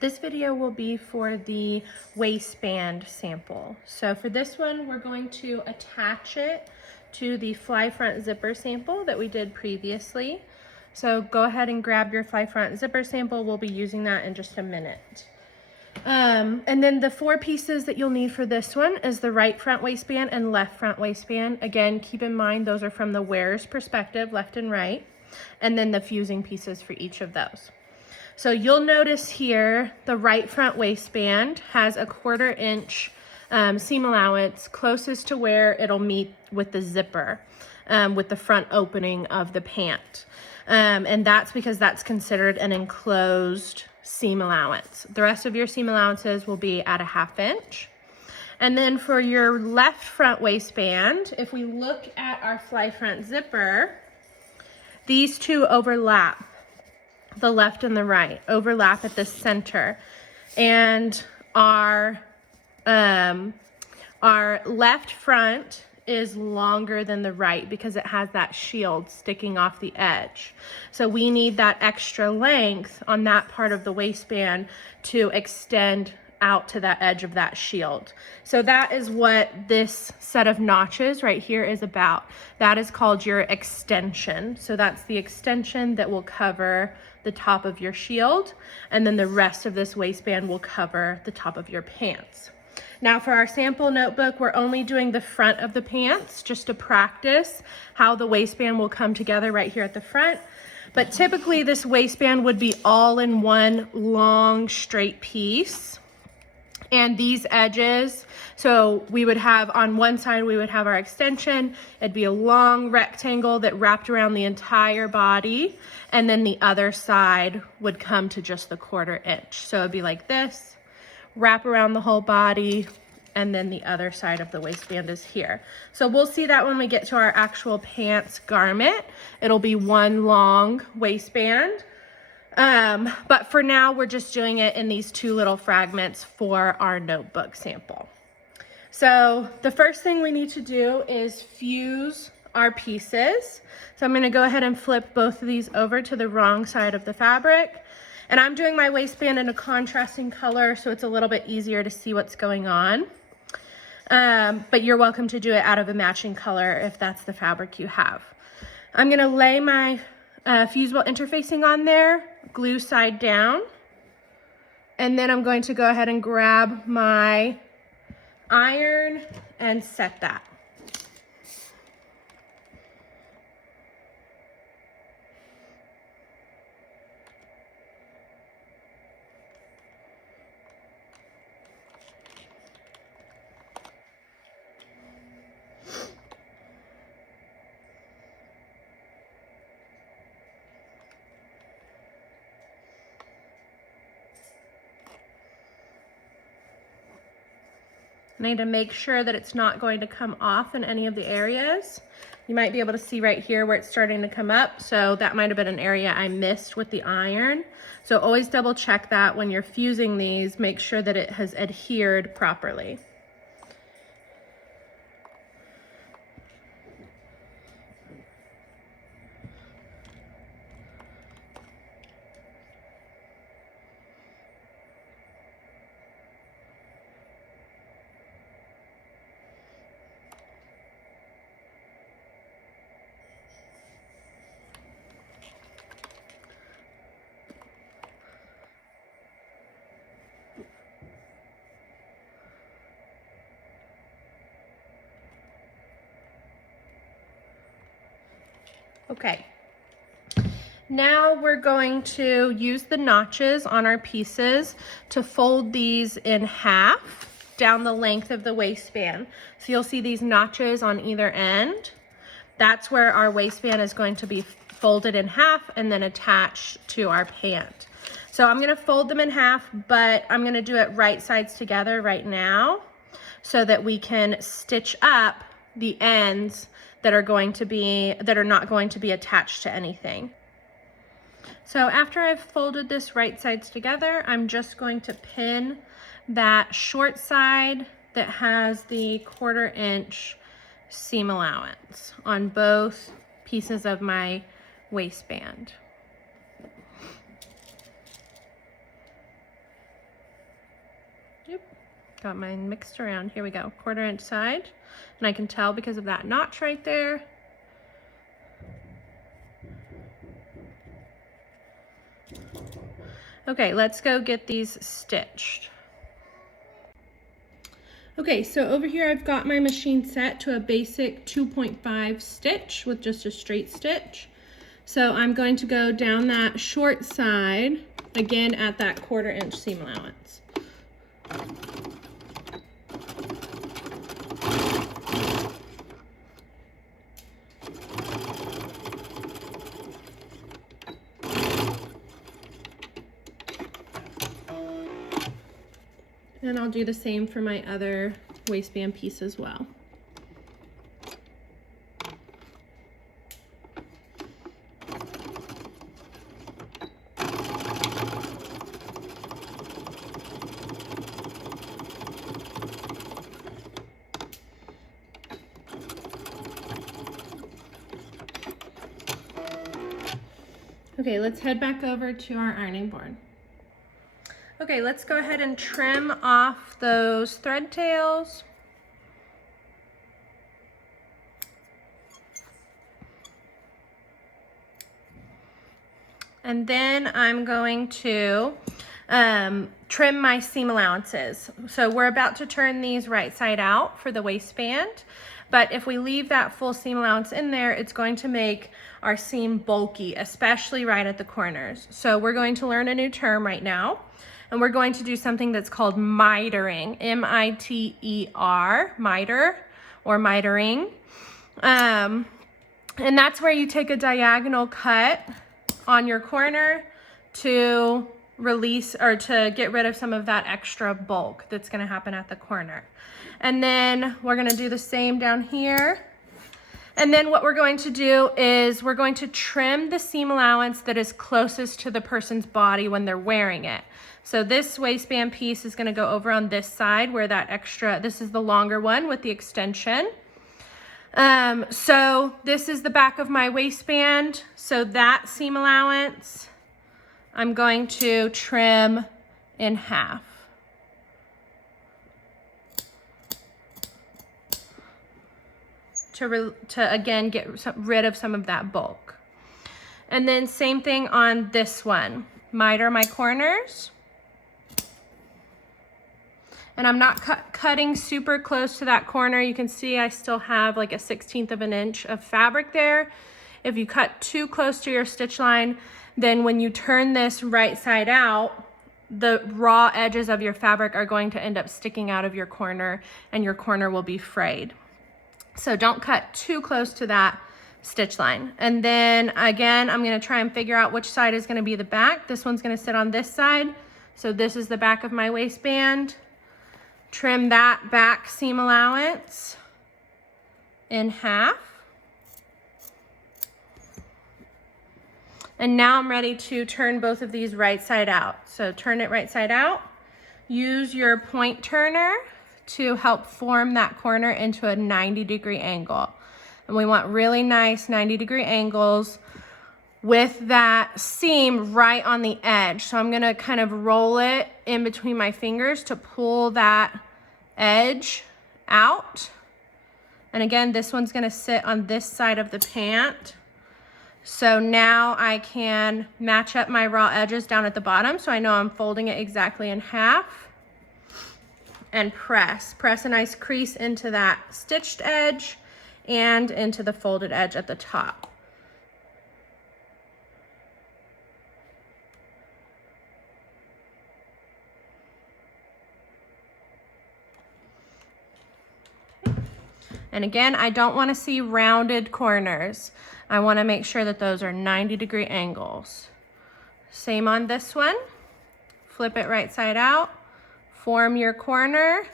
This video will be for the waistband sample. So for this one, we're going to attach it to the fly front zipper sample that we did previously. So go ahead and grab your fly front zipper sample. We'll be using that in just a minute. And then the 4 pieces that you'll need for this one is the right front waistband and left front waistband. Again, keep in mind those are from the wearer's perspective, left and right, and then the fusing pieces for each of those. So you'll notice here the right front waistband has a 1/4 inch seam allowance closest to where it'll meet with the zipper, with the front opening of the pant. And that's because that's considered an enclosed seam allowance. The rest of your seam allowances will be at a 1/2 inch. And then for your left front waistband, if we look at our fly front zipper, these two overlap. The left and the right overlap at the center, and our left front is longer than the right because it has that shield sticking off the edge. So we need that extra length on that part of the waistband to extend out to that edge of that shield. So that is what this set of notches right here is about. That is called your extension. So that's the extension that will cover the top of your shield, and then the rest of this waistband will cover the top of your pants. Now for our sample notebook, we're only doing the front of the pants just to practice how the waistband will come together right here at the front. But typically this waistband would be all in one long straight piece. And these edges, so we would have on one side, we would have our extension. It'd be a long rectangle that wrapped around the entire body. And then the other side would come to just the 1/4 inch. So it'd be like this, wrap around the whole body, and then the other side of the waistband is here. So we'll see that when we get to our actual pants garment. It'll be one long waistband. But for now, we're just doing it in these 2 little fragments for our notebook sample. So the first thing we need to do is fuse our pieces. So I'm gonna go ahead and flip both of these over to the wrong side of the fabric. And I'm doing my waistband in a contrasting color, so it's a little bit easier to see what's going on. But you're welcome to do it out of a matching color if that's the fabric you have. I'm gonna lay my fusible interfacing on there, glue side down, and then I'm going to go ahead and grab my iron and set that. I need to make sure that it's not going to come off in any of the areas. You might be able to see right here where it's starting to come up. So that might have been an area I missed with the iron. So always double check that when you're fusing these, make sure that it has adhered properly. Okay, now we're going to use the notches on our pieces to fold these in half down the length of the waistband. So you'll see these notches on either end. That's where our waistband is going to be folded in half and then attached to our pant. So I'm gonna fold them in half, but I'm gonna do it right sides together right now so that we can stitch up the ends that are not going to be attached to anything. So after I've folded this right sides together, I'm just going to pin that short side that has the 1/4 inch seam allowance on both pieces of my waistband. Yep. Got mine mixed around. Here we go, 1/4 inch side. And I can tell because of that notch right there. Okay, let's go get these stitched. Okay, so over here I've got my machine set to a basic 2.5 stitch with just a straight stitch. So I'm going to go down that short side, again at that 1/4 inch seam allowance. And I'll do the same for my other waistband piece as well. Okay, let's head back over to our ironing board. Okay, let's go ahead and trim off those thread tails. And then I'm going to trim my seam allowances. So we're about to turn these right side out for the waistband, but if we leave that full seam allowance in there, it's going to make our seam bulky, especially right at the corners. So we're going to learn a new term right now, and we're going to do something that's called mitering, M-I-T-E-R, miter or mitering. And that's where you take a diagonal cut on your corner to release or to get rid of some of that extra bulk that's going to happen at the corner. And then we're going to do the same down here. And then what we're going to do is we're going to trim the seam allowance that is closest to the person's body when they're wearing it. So this waistband piece is going to go over on this side where that extra, this is the longer one with the extension. So this is the back of my waistband. So that seam allowance, I'm going to trim in half. To again, get rid of some of that bulk. And then same thing on this one. Miter my corners. And I'm not cutting super close to that corner. You can see I still have like a 1/16 of an inch of fabric there. If you cut too close to your stitch line, then when you turn this right side out, the raw edges of your fabric are going to end up sticking out of your corner and your corner will be frayed. So don't cut too close to that stitch line. And then again, I'm gonna try and figure out which side is gonna be the back. This one's gonna sit on this side. So this is the back of my waistband. Trim that back seam allowance in half. And now I'm ready to turn both of these right side out. So turn it right side out. Use your point turner to help form that corner into a 90-degree angle. And we want really nice 90-degree angles with that seam right on the edge. So I'm gonna kind of roll it in between my fingers to pull that edge out. And again, this one's gonna sit on this side of the pant. So now I can match up my raw edges down at the bottom so I know I'm folding it exactly in half. And press a nice crease into that stitched edge and into the folded edge at the top. And again, I don't want to see rounded corners. I want to make sure that those are 90-degree angles. Same on this one. Flip it right side out. Form your corner.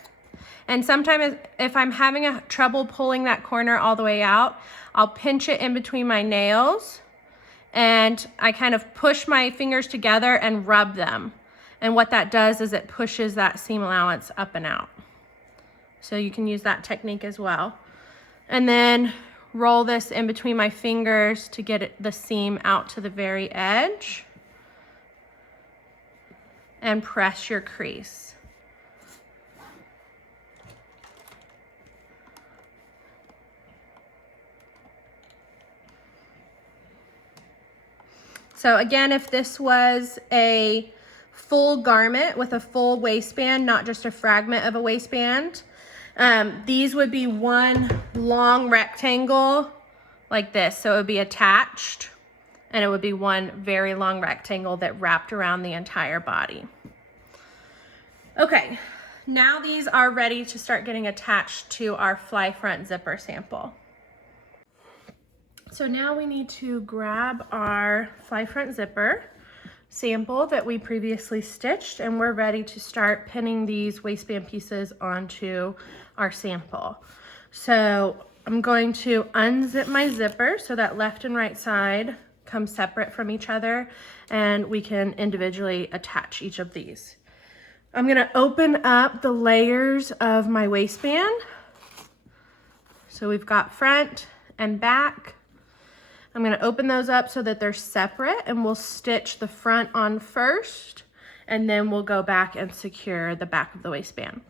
And sometimes if I'm having trouble pulling that corner all the way out, I'll pinch it in between my nails and I kind of push my fingers together and rub them. And what that does is it pushes that seam allowance up and out. So you can use that technique as well. And then roll this in between my fingers to get the seam out to the very edge. And press your crease. So again, if this was a full garment with a full waistband, not just a fragment of a waistband, these would be one long rectangle like this. So it would be attached, and it would be one very long rectangle that wrapped around the entire body. Okay, now these are ready to start getting attached to our fly front zipper sample. So now we need to grab our fly front zipper sample that we previously stitched, and we're ready to start pinning these waistband pieces onto our sample. So I'm going to unzip my zipper so that left and right side come separate from each other, and we can individually attach each of these. I'm gonna open up the layers of my waistband. So we've got front and back. I'm gonna open those up so that they're separate, and we'll stitch the front on first, and then we'll go back and secure the back of the waistband.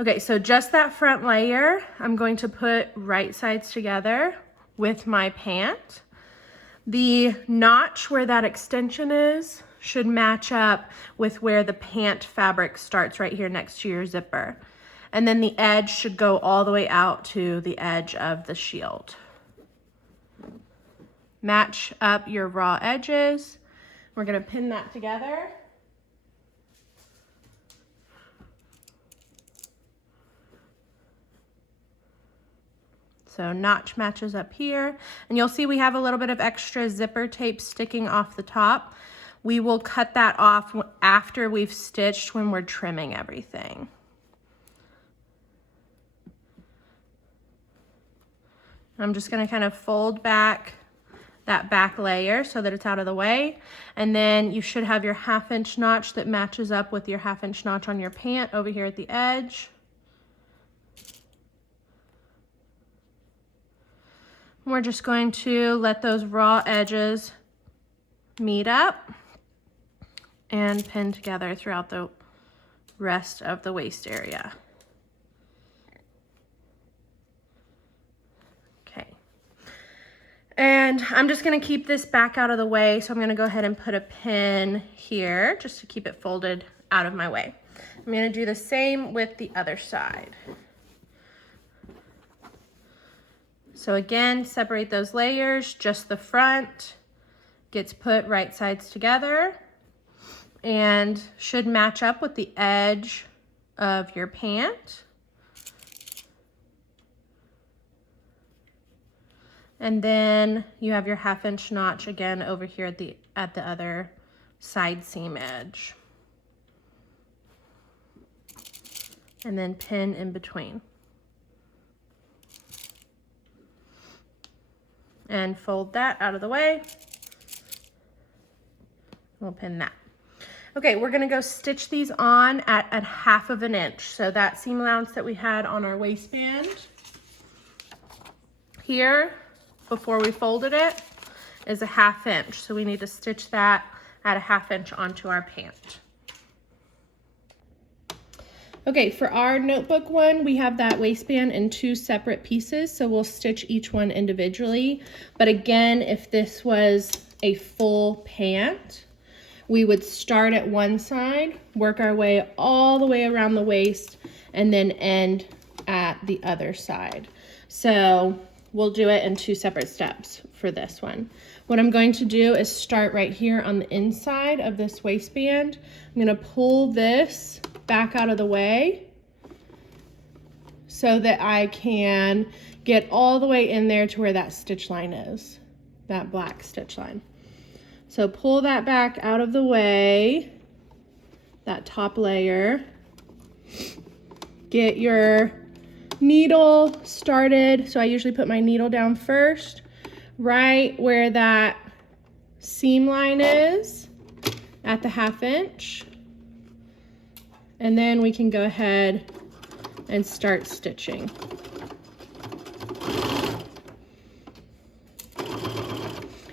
Okay, so just that front layer, I'm going to put right sides together with my pant. The notch where that extension is should match up with where the pant fabric starts right here next to your zipper. And then the edge should go all the way out to the edge of the shield. Match up your raw edges. We're gonna pin that together. So notch matches up here, and you'll see we have a little bit of extra zipper tape sticking off the top. We will cut that off after we've stitched when we're trimming everything. I'm just gonna kind of fold back that back layer so that it's out of the way. And then you should have your 1/2 inch notch that matches up with your 1/2 inch notch on your pant over here at the edge. We're just going to let those raw edges meet up and pin together throughout the rest of the waist area. Okay. And I'm just gonna keep this back out of the way, so I'm gonna go ahead and put a pin here just to keep it folded out of my way. I'm gonna do the same with the other side. So again, separate those layers, just the front gets put right sides together and should match up with the edge of your pant. And then you have your 1/2 inch notch again over here at the other side seam edge. And then pin in between. And fold that out of the way. We'll pin that. Okay, we're gonna go stitch these on at 1/2 inch. So that seam allowance that we had on our waistband here before we folded it is 1/2 inch. So we need to stitch that at 1/2 inch onto our pant. Okay, for our notebook one, we have that waistband in 2 separate pieces, so we'll stitch each one individually. But again, if this was a full pant, we would start at one side, work our way all the way around the waist, and then end at the other side. So we'll do it in 2 separate steps for this one. What I'm going to do is start right here on the inside of this waistband. I'm gonna pull this back out of the way so that I can get all the way in there to where that stitch line is, that black stitch line. So pull that back out of the way, that top layer. Get your needle started. So I usually put my needle down first, right where that seam line is at the 1/2 inch. And then we can go ahead and start stitching.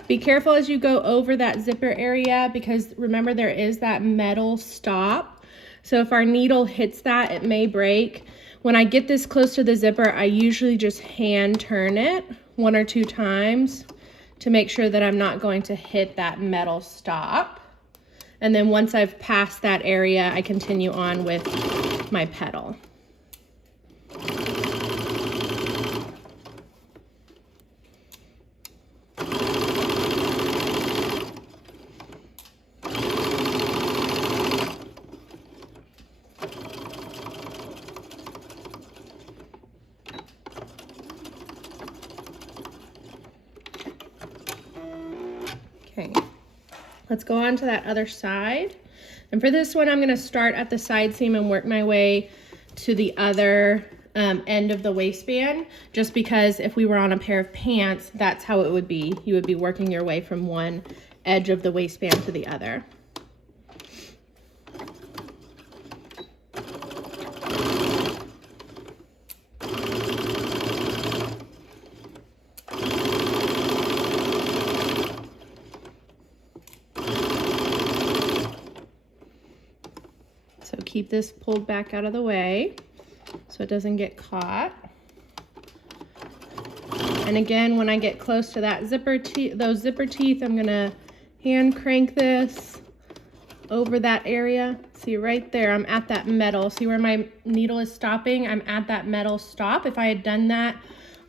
Be careful as you go over that zipper area, because remember there is that metal stop. So if our needle hits that, it may break. When I get this close to the zipper, I usually just hand turn it 1 or 2 times to make sure that I'm not going to hit that metal stop. And then once I've passed that area, I continue on with my pedal. Okay, let's go on to that other side. And for this one, I'm gonna start at the side seam and work my way to the other end of the waistband, just because if we were on a pair of pants, that's how it would be. You would be working your way from one edge of the waistband to the other. So keep this pulled back out of the way so it doesn't get caught. And again, when I get close to that those zipper teeth, I'm gonna hand crank this over that area. See right there, I'm at that metal. See where my needle is stopping? I'm at that metal stop. If I had done that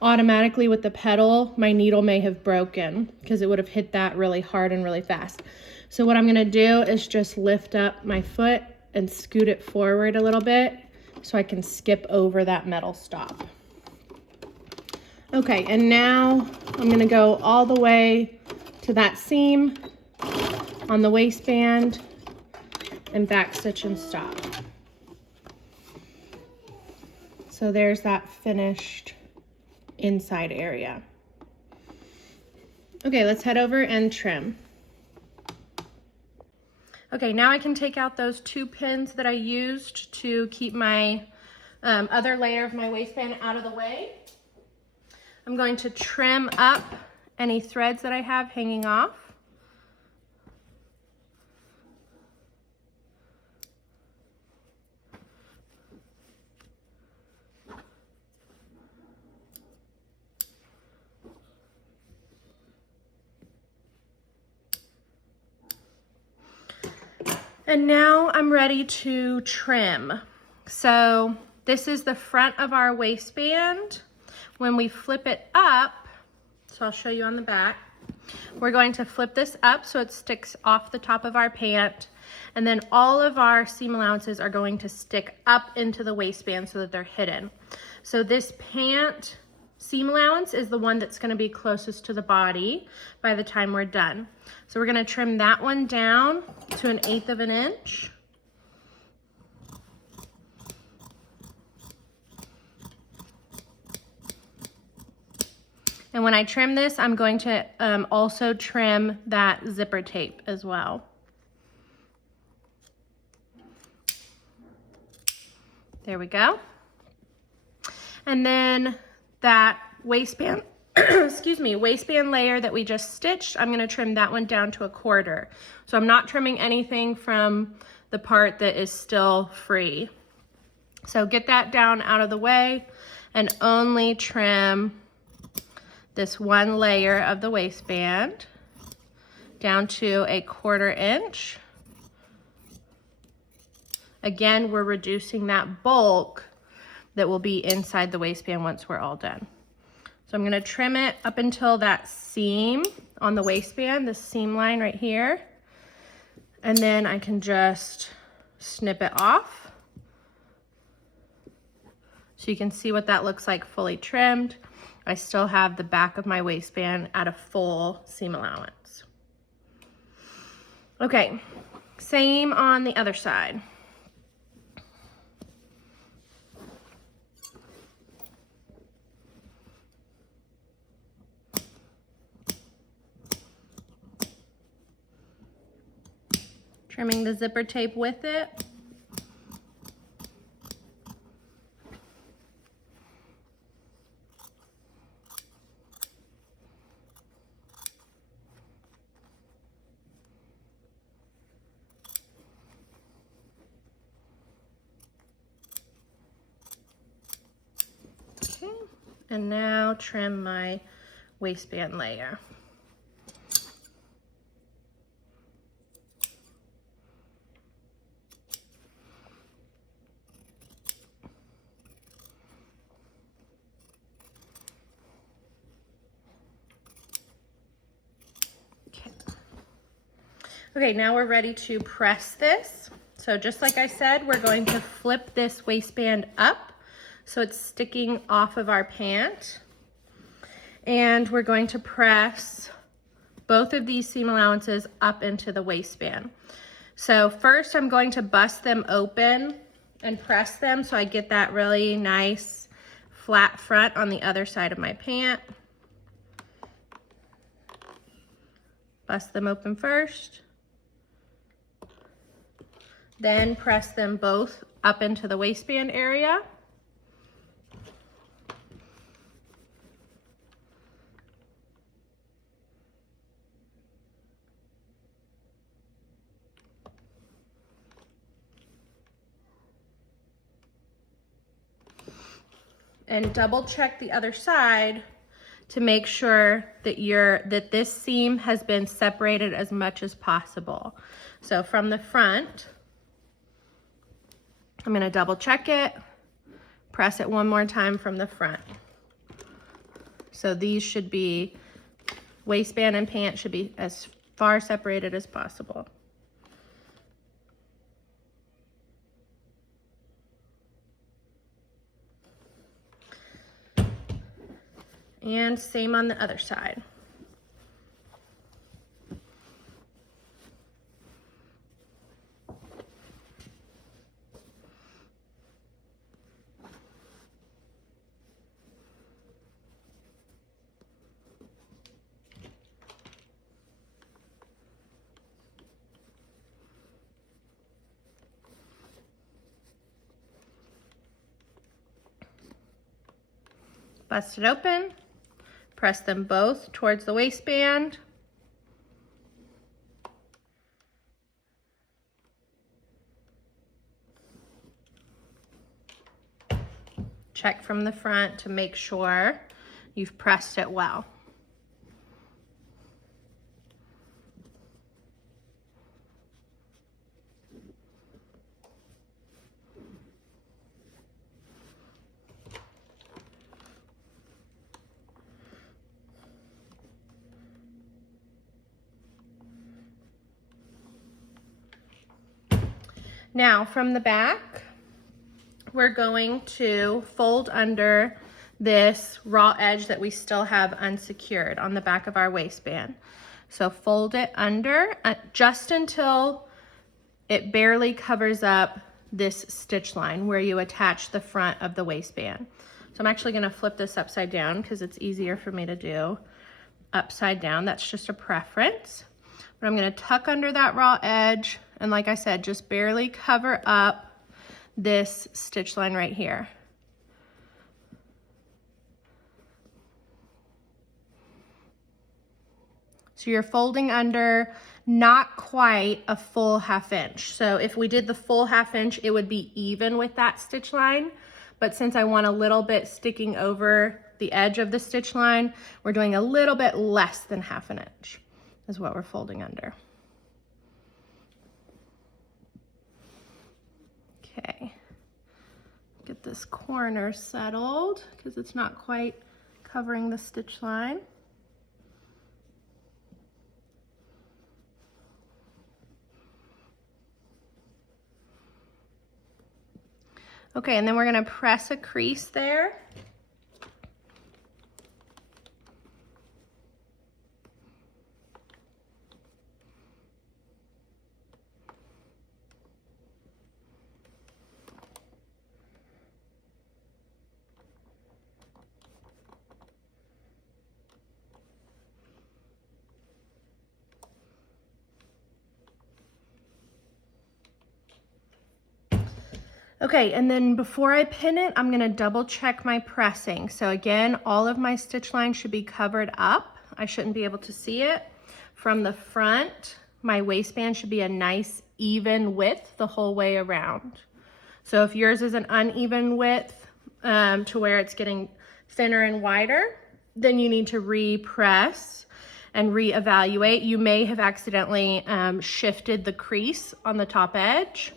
automatically with the pedal, my needle may have broken because it would have hit that really hard and really fast. So what I'm gonna do is just lift up my foot and scoot it forward a little bit so I can skip over that metal stop. Okay, and now I'm gonna go all the way to that seam on the waistband and back stitch and stop. So there's that finished inside area. Okay, let's head over and trim. Okay, now I can take out those 2 pins that I used to keep my other layer of my waistband out of the way. I'm going to trim up any threads that I have hanging off. And now I'm ready to trim. So this is the front of our waistband. When we flip it up, so I'll show you on the back, we're going to flip this up so it sticks off the top of our pant. And then all of our seam allowances are going to stick up into the waistband so that they're hidden. So this pant seam allowance is the one that's going to be closest to the body by the time we're done. So we're going to trim that one down to 1/8 of an inch. And when I trim this, I'm going to also trim that zipper tape as well. There we go. And then that waistband, excuse me, waistband layer that we just stitched, I'm gonna trim that one down to 1/4. So I'm not trimming anything from the part that is still free. So get that down out of the way and only trim this one layer of the waistband down to 1/4 inch. Again, we're reducing that bulk that will be inside the waistband once we're all done. So I'm gonna trim it up until that seam on the waistband, this seam line right here. And then I can just snip it off. So you can see what that looks like fully trimmed. I still have the back of my waistband at a full seam allowance. Okay, same on the other side. Trimming the zipper tape with it. Okay, and now trim my waistband layer. Okay, now we're ready to press this. So just like I said, we're going to flip this waistband up so it's sticking off of our pant. And we're going to press both of these seam allowances up into the waistband. So first I'm going to bust them open and press them so I get that really nice flat front on the other side of my pant. Bust them open first. Then press them both up into the waistband area. And double check the other side to make sure that this seam has been separated as much as possible. So from the front, I'm going to double check it, press it one more time from the front. So these should be, waistband and pant should be as far separated as possible. And same on the other side. Bust it open. Press them both towards the waistband. Check from the front to make sure you've pressed it well. Now from the back, we're going to fold under this raw edge that we still have unsecured on the back of our waistband. So fold it under just until it barely covers up this stitch line where you attach the front of the waistband. So I'm actually going to flip this upside down because it's easier for me to do upside down. That's just a preference. But I'm going to tuck under that raw edge, and like I said, just barely cover up this stitch line right here. So you're folding under not quite a full 1/2 inch. So if we did the full 1/2 inch, it would be even with that stitch line. But since I want a little bit sticking over the edge of the stitch line, we're doing a little bit less than 1/2 inch is what we're folding under. Okay, get this corner settled because it's not quite covering the stitch line. Okay, and then we're going to press a crease there. Okay, and then before I pin it, I'm gonna double check my pressing. So again, all of my stitch lines should be covered up. I shouldn't be able to see it. From the front, my waistband should be a nice even width the whole way around. So if yours is an uneven width to where it's getting thinner and wider, then you need to repress and reevaluate. You may have accidentally shifted the crease on the top edge,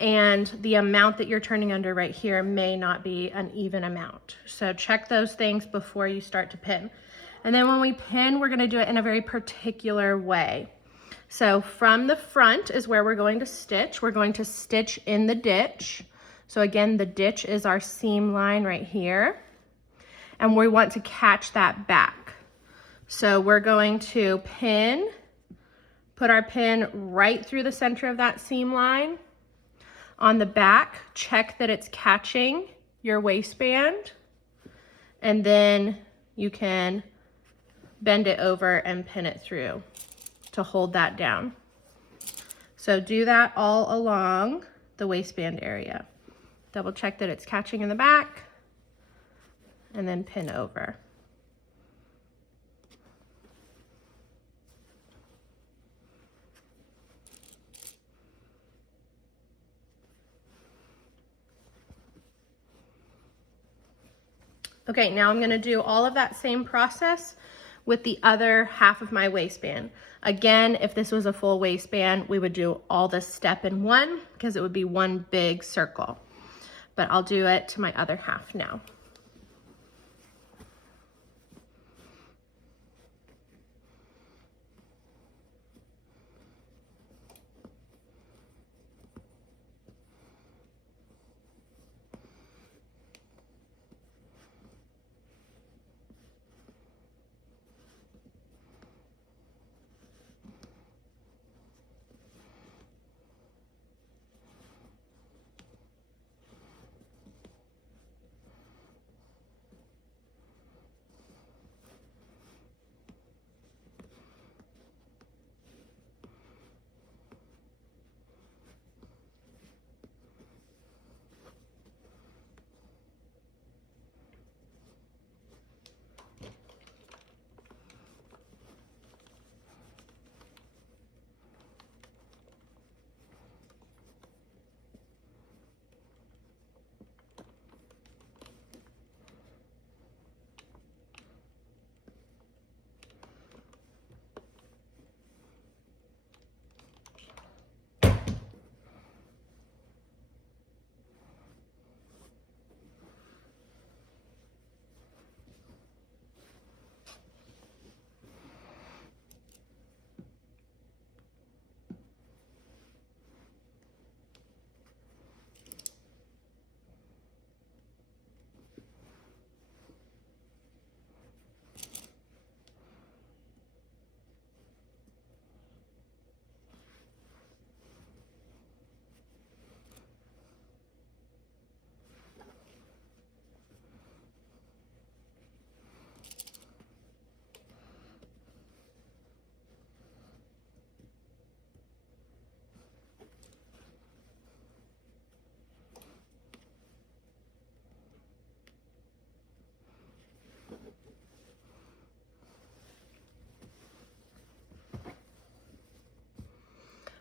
and the amount that you're turning under right here may not be an even amount. So check those things before you start to pin. And then when we pin, we're gonna do it in a very particular way. So from the front is where we're going to stitch. We're going to stitch in the ditch. So again, the ditch is our seam line right here. And we want to catch that back. So we're going to put our pin right through the center of that seam line. On the back, check that it's catching your waistband. And then you can bend it over and pin it through to hold that down. So do that all along the waistband area. Double check that it's catching in the back and then pin over. Okay, now I'm gonna do all of that same process with the other half of my waistband. Again, if this was a full waistband, we would do all this step in one because it would be one big circle. But I'll do it to my other half now.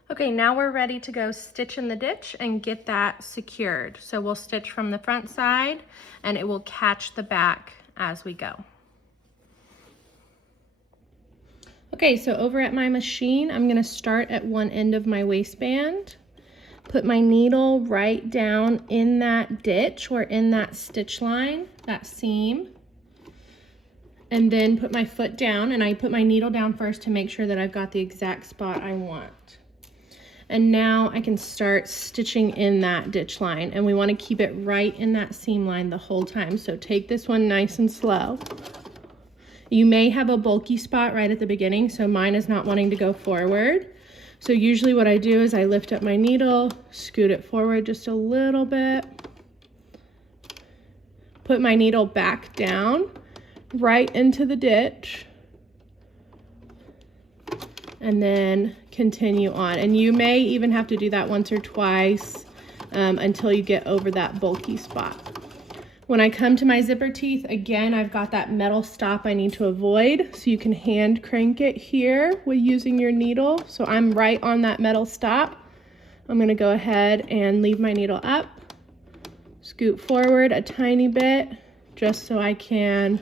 Okay, now we're ready to go stitch in the ditch and get that secured. So we'll stitch from the front side and it will catch the back as we go. Okay, so over at my machine, I'm gonna start at one end of my waistband, put my needle right down in that ditch or in that stitch line, that seam, and then put my foot down, and I put my needle down first to make sure that I've got the exact spot I want. And now I can start stitching in that ditch line, and we want to keep it right in that seam line the whole time. So take this one nice and slow. You may have a bulky spot right at the beginning, so mine is not wanting to go forward. So usually what I do is I lift up my needle, scoot it forward just a little bit, put my needle back down right into the ditch, and then continue on. And you may even have to do that once or twice until you get over that bulky spot. When I come to my zipper teeth, again, I've got that metal stop I need to avoid, so you can hand crank it here with using your needle. So I'm right on that metal stop. I'm gonna go ahead and leave my needle up, scoot forward a tiny bit, just so I can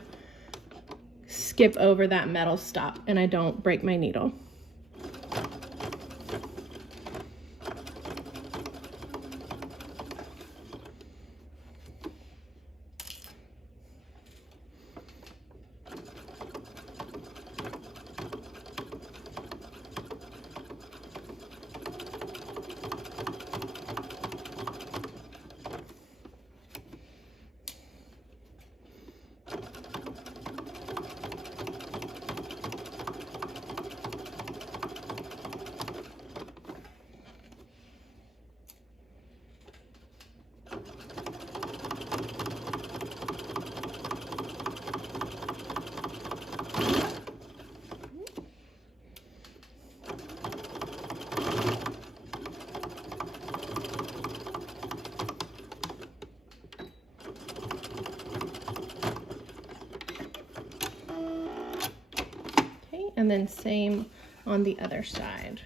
skip over that metal stop and I don't break my needle. and then same on the other side.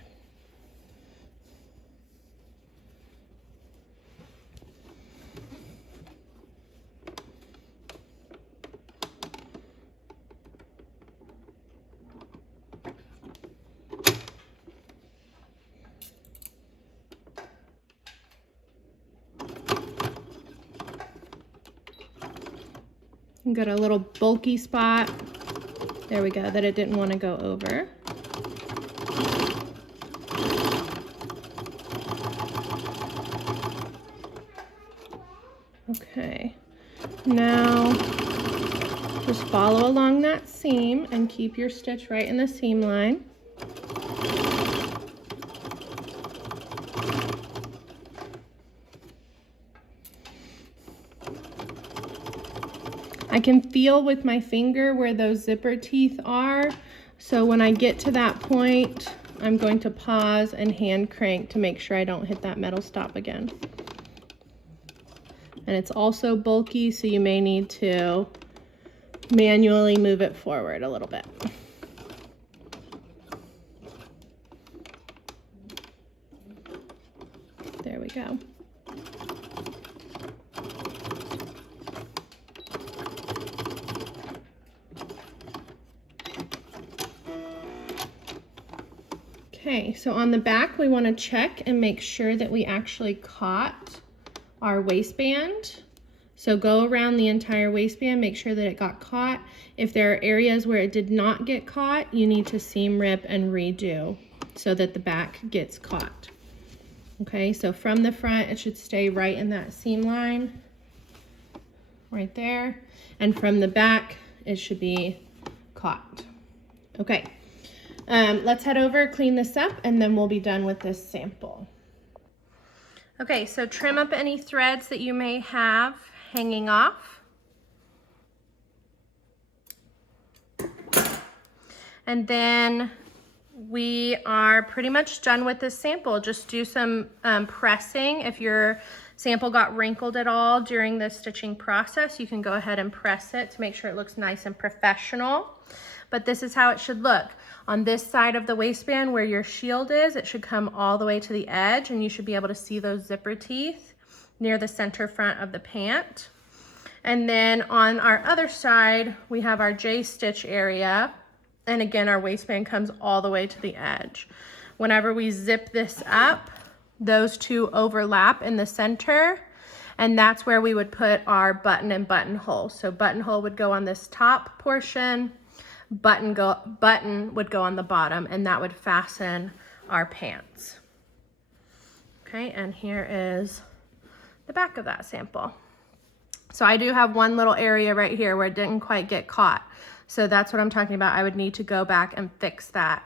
Got a little bulky spot. There we go, that it didn't want to go over. Okay, now just follow along that seam and keep your stitch right in the seam line. I can feel with my finger where those zipper teeth are, so when I get to that point, I'm going to pause and hand crank to make sure I don't hit that metal stop again. And it's also bulky, so you may need to manually move it forward a little bit. There we go. Okay, so on the back, we want to check and make sure that we actually caught our waistband. So go around the entire waistband, make sure that it got caught. If there are areas where it did not get caught, you need to seam rip and redo so that the back gets caught. Okay, so from the front, it should stay right in that seam line, right there. And from the back, it should be caught. Okay. Let's head over, clean this up, and then we'll be done with this sample. Okay, so trim up any threads that you may have hanging off. And then we are pretty much done with this sample. Just do some pressing. If your sample got wrinkled at all during the stitching process, you can go ahead and press it to make sure it looks nice and professional. But this is how it should look. On this side of the waistband where your shield is, it should come all the way to the edge, and you should be able to see those zipper teeth near the center front of the pant. And then on our other side, we have our J-stitch area. And again, our waistband comes all the way to the edge. Whenever we zip this up, those two overlap in the center, and that's where we would put our button and buttonhole. So buttonhole would go on this top portion, button would go on the bottom, and that would fasten our pants. Okay, and here is the back of that sample. So I do have one little area right here where it didn't quite get caught. So that's what I'm talking about. I would need to go back and fix that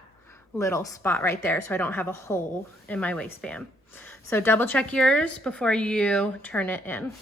little spot right there so I don't have a hole in my waistband. So double check yours before you turn it in.